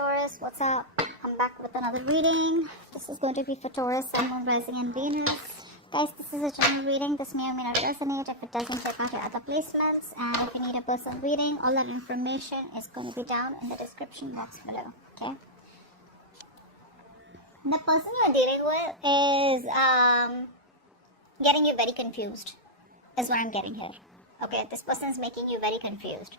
Taurus, what's up? I'm back with another reading. This is going to be for Taurus, Sun, Moon, Rising and Venus. Guys, this is a general reading. This may or may not resonate. If it doesn't, check out your other placements. And if you need a personal reading, all that information is going to be down in the description box below. Okay? The person you're dealing with is getting you very confused, is what I'm getting here. Okay, this person is making you very confused.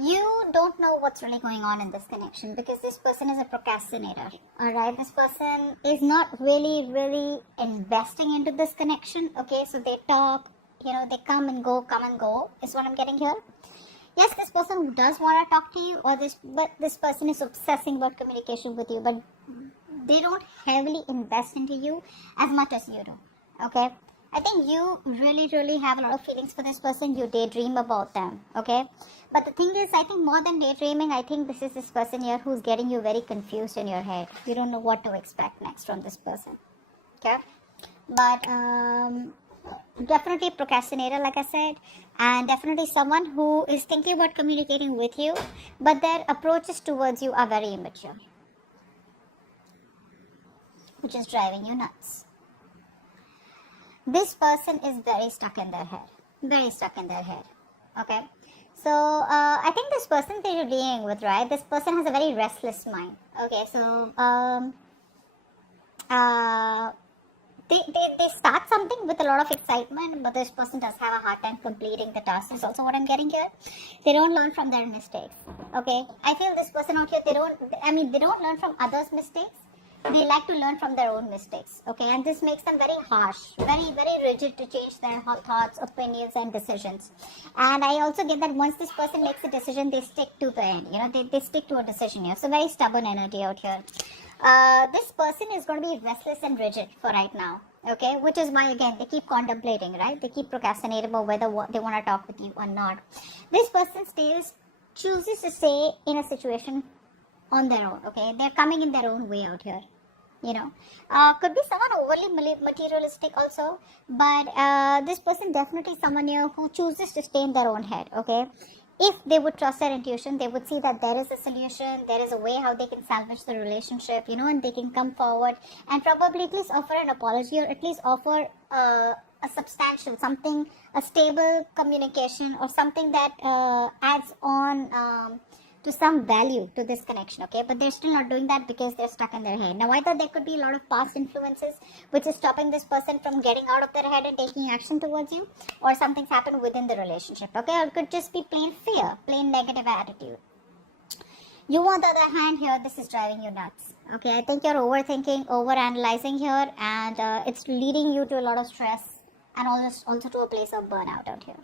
You don't know what's really going on in this connection because this person is a procrastinator. Alright, this person is not really investing into this connection. Okay, so they talk, they come and go, is what I'm getting here. Yes, this person does want to talk to you, but this person is obsessing about communication with you, but they don't heavily invest into you as much as you do. Okay, I think you really have a lot of feelings for this person. You daydream about them. Okay, but the thing is, I think more than daydreaming, I think this is this person here who's getting you very confused in your head. You don't know what to expect next from this person. Okay, but definitely procrastinator, like I said, and definitely someone who is thinking about communicating with you, but their approaches towards you are very immature, which is driving you nuts. This person is very stuck in their head. Okay, so I think this person that you're dealing with, right, this person has a very restless mind. Okay, so they start something with a lot of excitement, but this person does have a hard time completing the task, is also what I'm getting here. They don't learn from their mistakes. Okay, I feel this person out here, they don't learn from others' mistakes. They like to learn from their own mistakes. Okay, and this makes them very harsh, very rigid to change their thoughts, opinions and decisions. And I also get that once this person makes a decision, they stick to the end. They stick to a decision here. So very stubborn energy out here. This person is going to be restless and rigid for right now. Okay, which is why again they keep contemplating, right? They keep procrastinating about whether they want to talk with you or not. This person chooses to stay in a situation on their own. Okay, they're coming in their own way out here. Could be someone overly materialistic also, but this person definitely someone here who chooses to stay in their own head. Okay, if they would trust their intuition, they would see that there is a solution, there is a way how they can salvage the relationship, and they can come forward and probably at least offer an apology, or at least offer a substantial something, a stable communication, or something that adds on to some value to this connection. Okay, but they're still not doing that because they're stuck in their head. Now either there could be a lot of past influences which is stopping this person from getting out of their head and taking action towards you, or something's happened within the relationship. Okay, or it could just be plain fear, plain negative attitude. You, on the other hand, here this is driving you nuts. Okay, I think you're overthinking, overanalyzing here, and it's leading you to a lot of stress and also to a place of burnout out here.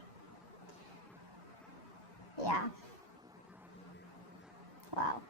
Yeah. Wow.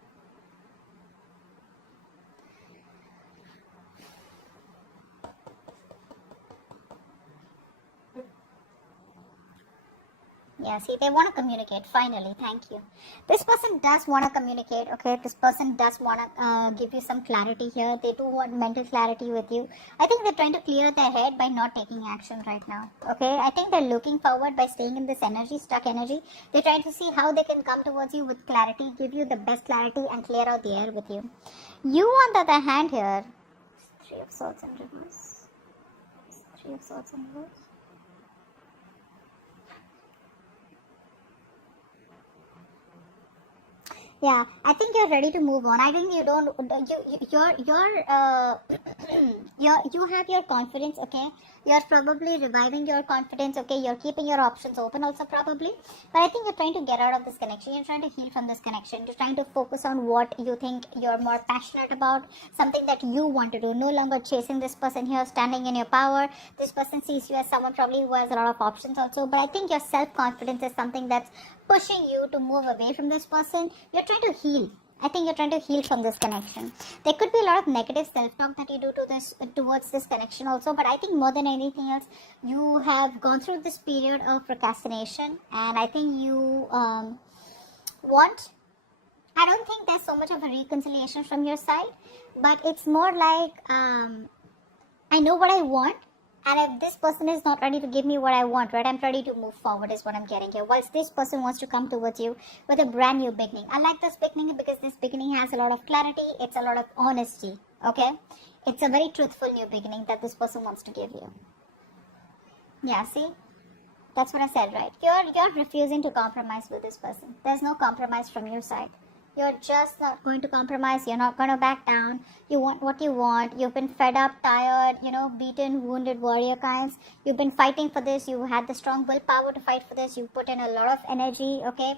Yeah, see, they want to communicate, finally, thank you. This person does want to communicate, okay? This person does want to give you some clarity here. They do want mental clarity with you. I think they're trying to clear their head by not taking action right now, okay? I think they're looking forward by staying in this energy, stuck energy. They're trying to see how they can come towards you with clarity, give you the best clarity and clear out the air with you. You, on the other hand here, Three of Swords in reverse. Three of Swords in reverse. Yeah, I think you're ready to move on. I think you don't. You have your confidence. Okay, you're probably reviving your confidence. Okay, you're keeping your options open also probably. But I think you're trying to get out of this connection. You're trying to heal from this connection. You're trying to focus on what you think you're more passionate about, something that you want to do. No longer chasing this person here, standing in your power. This person sees you as someone probably who has a lot of options also. But I think your self-confidence is something that's pushing you to move away from this person. You're trying to heal. I think you're trying to heal from this connection. There could be a lot of negative self-talk that you do towards this connection also, but I think more than anything else, you have gone through this period of procrastination, and I think you I don't think there's so much of a reconciliation from your side, but it's more like I know what I want, And if this person is not ready to give me what I want, right, I'm ready to move forward is what I'm getting here. Whilst this person wants to come towards you with a brand new beginning. I like this beginning because this beginning has a lot of clarity. It's a lot of honesty. Okay. It's a very truthful new beginning that this person wants to give you. Yeah, see? That's what I said, right? You're refusing to compromise with this person. There's no compromise from your side. You're just not going to compromise. You're not going to back down. You want what you want. You've been fed up, tired, beaten, wounded warrior kinds. You've been fighting for this. You had the strong willpower to fight for this. You put in a lot of energy, okay?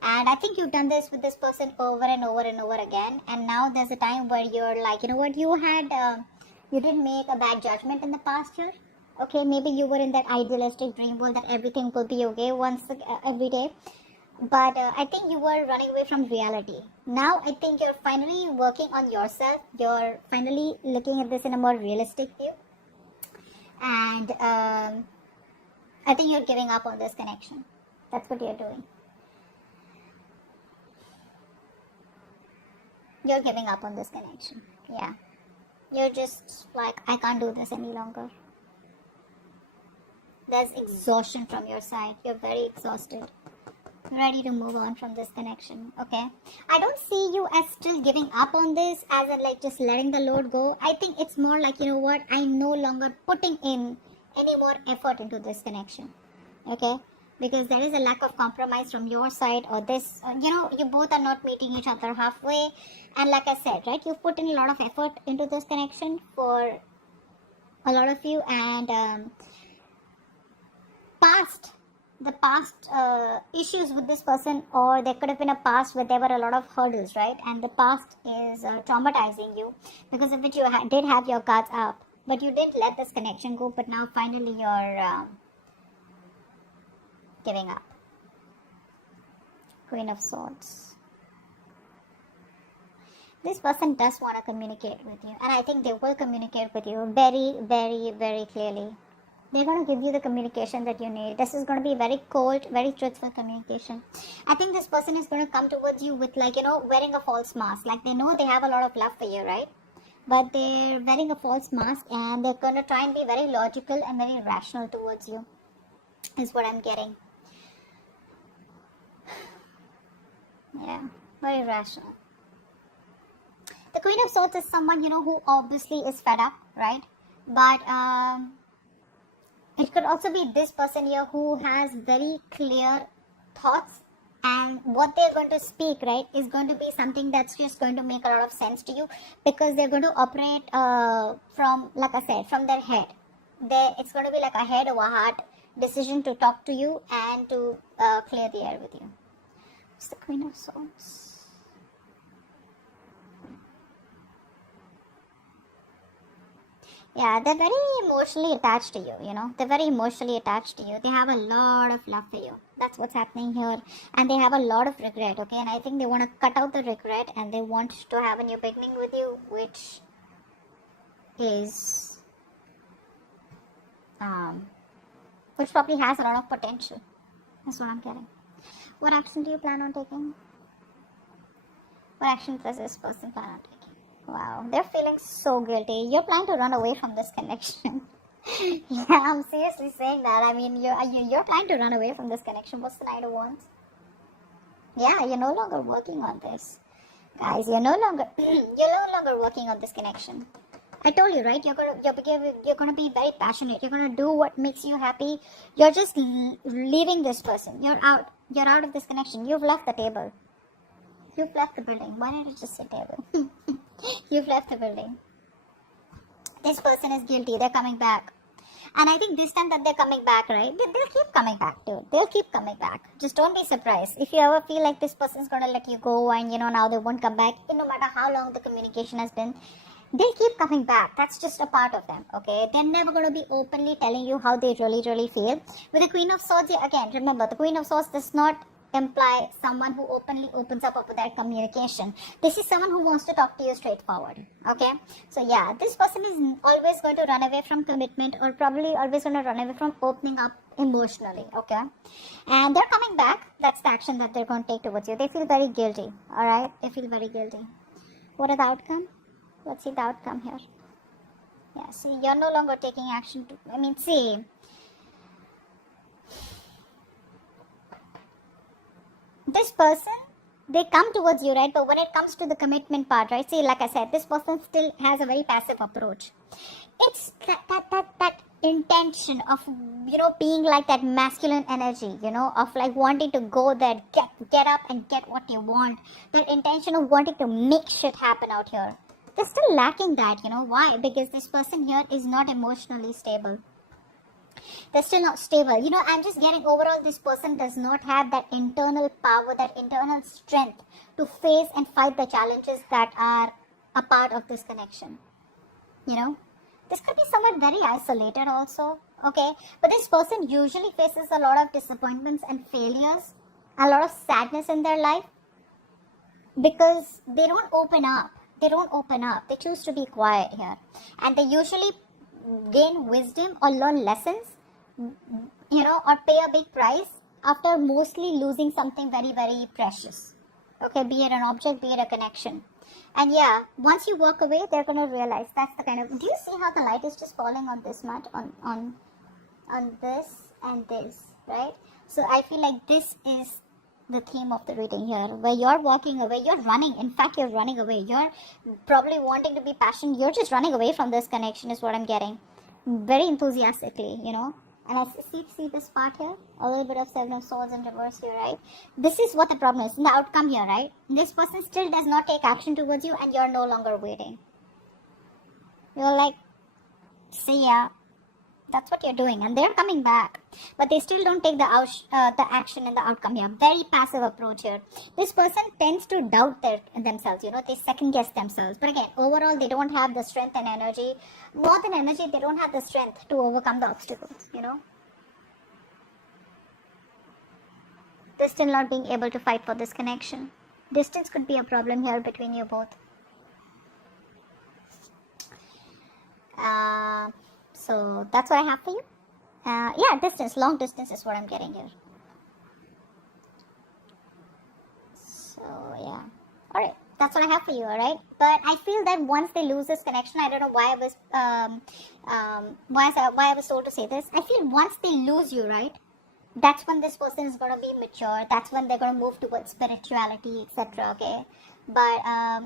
And I think you've done this with this person over and over and over again. And now there's a time where you're like, you know what? You didn't make a bad judgment in the past year. Okay, maybe you were in that idealistic dream world that everything will be okay every day. But I think you were running away from reality. Now I think you're finally working on yourself. You're finally looking at this in a more realistic view. And I think you're giving up on this connection. That's what you're doing. You're giving up on this connection. Yeah. You're just like, I can't do this any longer. There's exhaustion from your side. You're very exhausted. Ready to move on from this connection. Okay. I don't see you as still giving up on this, as in like just letting the load go. I think it's more like, you know what, I'm no longer putting in any more effort into this connection. Okay. Because there is a lack of compromise from your side, or this, you both are not meeting each other halfway. And like I said, right, you've put in a lot of effort into this connection for a lot of you. And the past issues with this person, or there could have been a past where there were a lot of hurdles, right? And the past is traumatizing you, because of which you did have your guards up, but you didn't let this connection go. But now finally you're giving up. Queen of Swords. This person does want to communicate with you, and I think they will communicate with you very, very, very clearly. They're going to give you the communication that you need. This is going to be very cold, very truthful communication. I think this person is going to come towards you with wearing a false mask. Like they know they have a lot of love for you, right? But they're wearing a false mask, and they're going to try and be very logical and very rational towards you, is what I'm getting. Yeah, very rational. The Queen of Swords is someone, who obviously is fed up, right? But it could also be this person here who has very clear thoughts, and what they're going to speak, right, is going to be something that's just going to make a lot of sense to you, because they're going to operate from, like I said, from their head. It's going to be like a head over heart decision to talk to you and to clear the air with you. It's the Queen of Swords. Yeah, they're very emotionally attached to you, They're very emotionally attached to you. They have a lot of love for you. That's what's happening here. And they have a lot of regret, okay? And I think they want to cut out the regret, and they want to have a new beginning with you, which is, which probably has a lot of potential. That's what I'm getting. What action do you plan on taking? What action does this person plan on taking? Wow, they're feeling so guilty. You're planning to run away from this connection. Yeah, I'm seriously saying that. I mean, you're planning to run away from this connection. What's the Knight of Wands? Yeah, you're no longer working on this. Guys, you're no longer working on this connection. I told you, right? You're gonna be very passionate. You're gonna do what makes you happy. You're just leaving this person. You're out. You're out of this connection. You've left the table. You've left the building. Why didn't you just say table? You've left the building. This person is guilty. They're coming back. And I think this time that they're coming back, right? They'll keep coming back, dude. They'll keep coming back. Just don't be surprised. If you ever feel like this person's going to let you go and, now they won't come back, no matter how long the communication has been, they'll keep coming back. That's just a part of them, okay? They're never going to be openly telling you how they really, really feel. With the Queen of Swords, again, remember, the Queen of Swords does not imply someone who openly opens up with that communication. This is someone who wants to talk to you straightforward, okay? So yeah, this person is always going to run away from commitment, or probably always going to run away from opening up emotionally, okay? And they're coming back. That's the action that they're going to take towards you. They feel very guilty, all right? They feel very guilty. What is the outcome? Let's see the outcome here. Yeah, see, you're no longer taking action to, see, this person, they come towards you, right? But when it comes to the commitment part, right? See, like I said, this person still has a very passive approach. It's that intention of, being like that masculine energy, of like wanting to go there, get up and get what you want. That intention of wanting to make shit happen out here. They're still lacking that, why? Because this person here is not emotionally stable. They're still not stable. I'm just getting overall, this person does not have that internal power, that internal strength to face and fight the challenges that are a part of this connection. This could be someone very isolated also, okay? But this person usually faces a lot of disappointments and failures, a lot of sadness in their life, because they don't open up. They choose to be quiet here. And they usually gain wisdom or learn lessons, or pay a big price after mostly losing something very, very precious. Okay, be it an object, be it a connection. And yeah, once you walk away, they're going to realize that's the kind of... Do you see how the light is just falling on this mat, on this and this, right? So I feel like this is the theme of the reading here, where you're walking away, you're running. In fact, you're running away. You're probably wanting to be passionate. You're just running away from this connection is what I'm getting. Very enthusiastically, And I see this part here, a little bit of Seven of Swords in reverse here, right? This is what the problem is, the outcome here, right? This person still does not take action towards you, and you're no longer waiting. You're like, see ya. That's what you're doing, and they're coming back, but they still don't take the action and the outcome here. Very passive approach here. This person tends to doubt themselves. They second guess themselves. But again, overall, they don't have the strength and energy. More than energy, they don't have the strength to overcome the obstacles. They're still not being able to fight for this connection. Distance could be a problem here between you both. So that's what I have for you. Yeah, distance, long distance is what I'm getting here. So yeah, all right, that's what I have for you. All right, but I feel that once they lose this connection, I don't know why I was told to say this. I feel once they lose you, right, that's when this person is going to be mature. That's when they're going to move towards spirituality, etc. Okay, but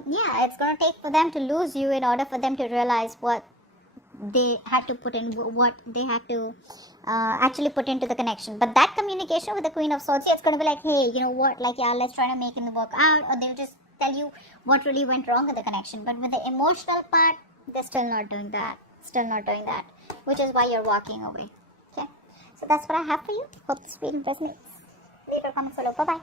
yeah, it's going to take for them to lose you in order for them to realize what they had to put in, what they had to actually put into the connection. But that communication with the Queen of Swords, it's going to be like, hey, you know what, like, yeah, let's try to make it work out, or they'll just tell you what really went wrong with the connection. But with the emotional part, they're still not doing that, which is why you're walking away. Okay, so that's what I have for you. Hope this video resonates. Leave your comments below. Bye bye.